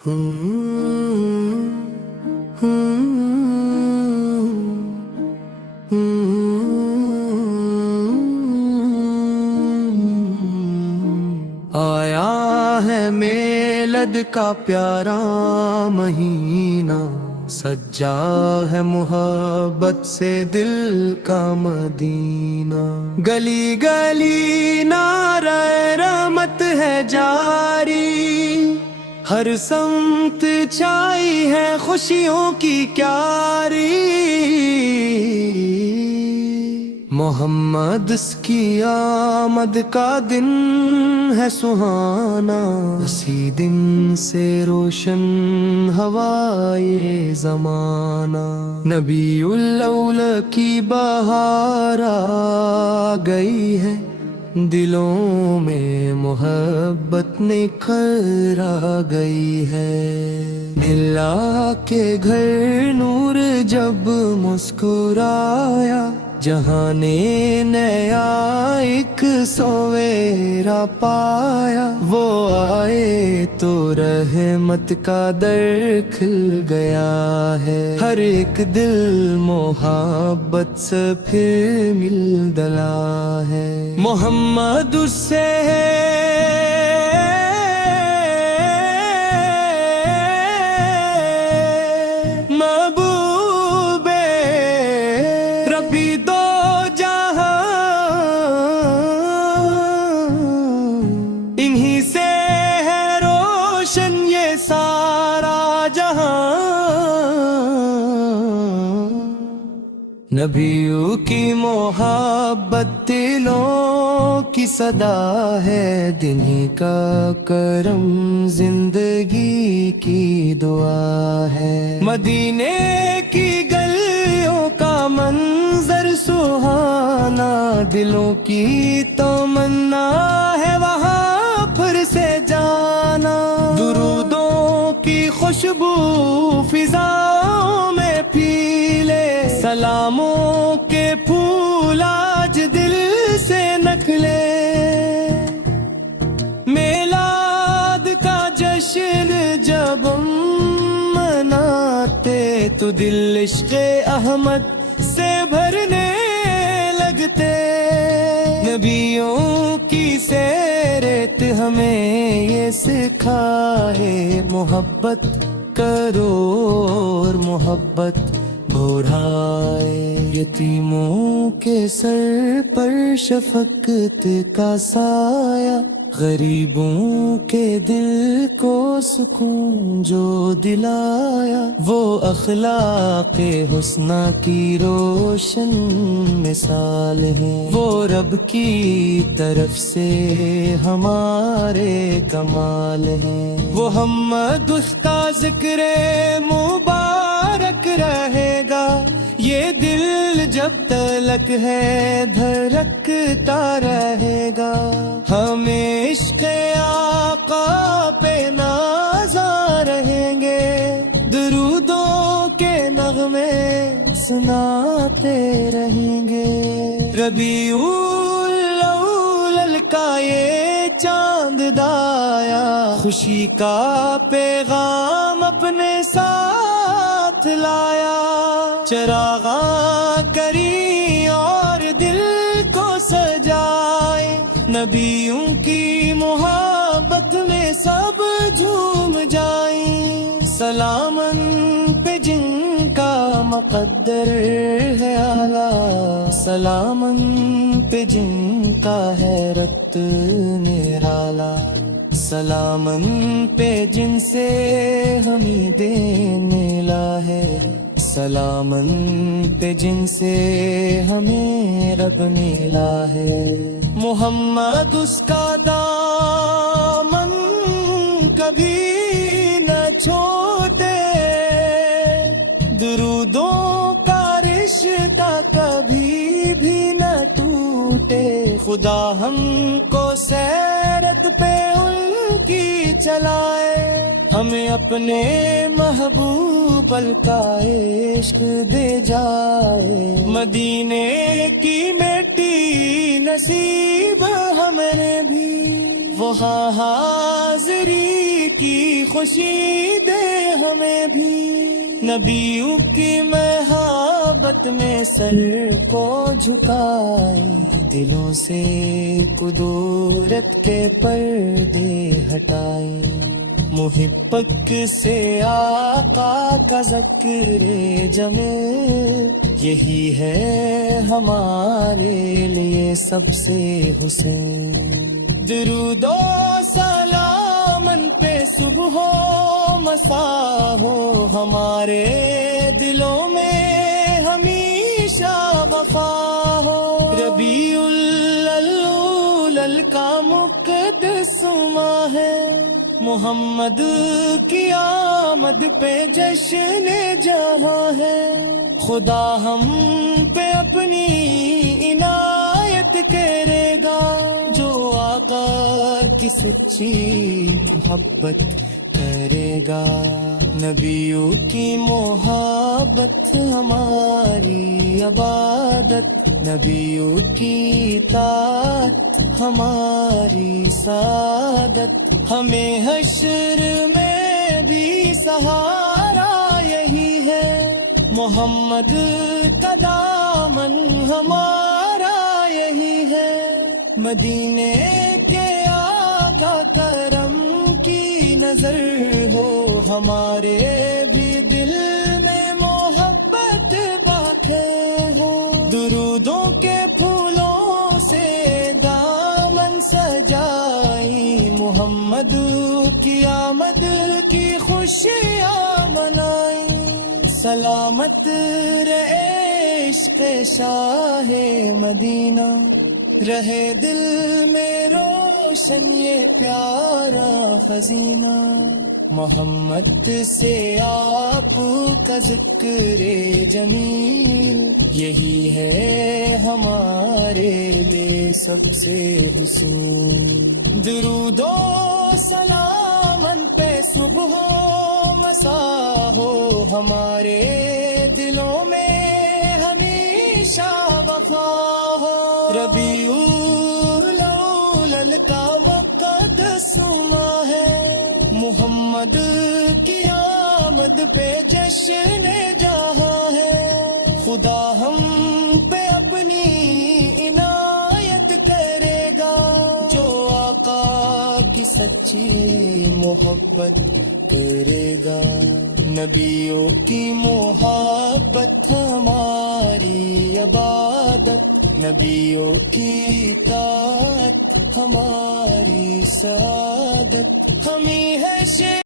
آیا ہے میلاد کا پیارا مہینہ، سجا ہے محبت سے دل کا مدینہ، گلی گلی نعرہ رحمت ہے جاری، ہر سمت چھائی ہے خوشیوں کی کیاری، محمد اس کی آمد کا دن ہے سہانا، اسی دن سے روشن ہوائے زمانہ، نبی الاول کی بہار آ گئی ہے، دلوں میں محبت نکھر آ گئی ہے، دل آ کے گھر نور جب مسکرایا، جہاں نے نیا ایک سویرا پایا، وہ آئے تو رحمت کا در کھل گیا ہے، ہر ایک دل محبت سے پھر مل دلا ہے، محمد اس سے نبیوں کی محبت دلوں کی صدا ہے، دنہی کا کرم زندگی کی دعا ہے، مدینے کی گلیوں کا منظر سہانا، دلوں کی تمنا ہے وہاں پھر سے جانا، درودوں کی خوشبو فضاؤں میں پھیلے، سلاموں کے پھول آج دل سے نکلے، میلاد کا جشن جب ہم مناتے تو دل عشق احمد سے بھرنے لگتے، نبیوں کی سیرت ہمیں یہ سکھائے، محبت کرو اور محبت بڑھائے، یتیموں کے سر پر شفقت کا سایہ، غریبوں کے دل کو سکون جو دلایا، وہ اخلاق حسنہ کی روشن مثال ہے، وہ رب کی طرف سے ہمارے کمال ہے، وہ محمد اس کا ذکر مبارک رہے گا، یہ دل جب تلک ہے دھڑکتا رہے گا، ہمیں عشق آقا پہ نازاں رہیں گے، درودوں کے نغمے سناتے رہیں گے، ربیع الاول کا یہ چاند دایا، خوشی کا پیغام اپنے ساتھ لایا، چراغاں کری اور دل کو سجائے، نبیوں کی محبت میں سب جھوم جائیں، سلامن پہ جن کا مقدر ہے اعلیٰ، سلامن پہ جن کا ہے رت نرالا، سلامن پہ جن سے ہمیں دین ملا ہے، سلامن پہ جن سے ہمیں رب ملا ہے، محمد اس کا دامن کبھی نہ چھوٹے، درودوں کا رشتہ کبھی بھی نہ ٹوٹے، خدا ہم کو سیرت پہ ان کی چلائے، ہمیں اپنے محبوب کا عشق دے جائے، مدینے کی مٹی نصیب ہمیں بھی، وہاں حاضری کی خوشی دے ہمیں بھی، نبیوں کی محبت میں سر کو جھکائیں، دلوں سے قدورت کے پردے ہٹائیں، محبت سے آقا کا ذکر جمے، یہی ہے ہمارے لیے سب سے حسین۔ درود و سلام ان پہ صبح و مسا ہو، ہمارے دلوں میں ہمیشہ وفا ہو، ربیع الاول کا مقدس ماہ ہے، محمد کی آمد پہ جشن جہاں ہے، خدا ہم پہ اپنی عنایت کرے گا، جو آقا کی سچی محبت کرے گا، نبیوں کی محبت ہماری عبادت، نبیوں کی اطاعت ہماری سعادت، ہمیں حشر میں بھی سہارا یہی ہے، محمد کا دامن ہمارا یہی ہے، مدینے کے آقا کرم کی نظر ہو، ہمارے بھی دل میں محبت باتیں ہو، درودوں کے پھولوں سے دامن سجائی، محمد کی آمد کی خوشیاں منائیں، سلامت رہے عشق شاہ مدینہ، رہے دل میں روشن یہ پیارا خزینہ، محمد سے آپ کا ذکر جمیل، یہی ہے ہمارے لیے سب سے حسین۔ درود و سلام ان پہ صبح و مسا ہو، ہمارے دلوں میں ہمیشہ وفا ہو، ربیع الاول کا مقدس ماہ ہے، محمد کی آمد پہ جشن جہاں ہے، خدا ہم پہ اپنی عنایت کرے گا، جو آقا کی سچی محبت کرے گا، نبیوں کی محبت ہماری عبادت، نبیوں کی اطاعت ہماری سعادت، ہمیں ہے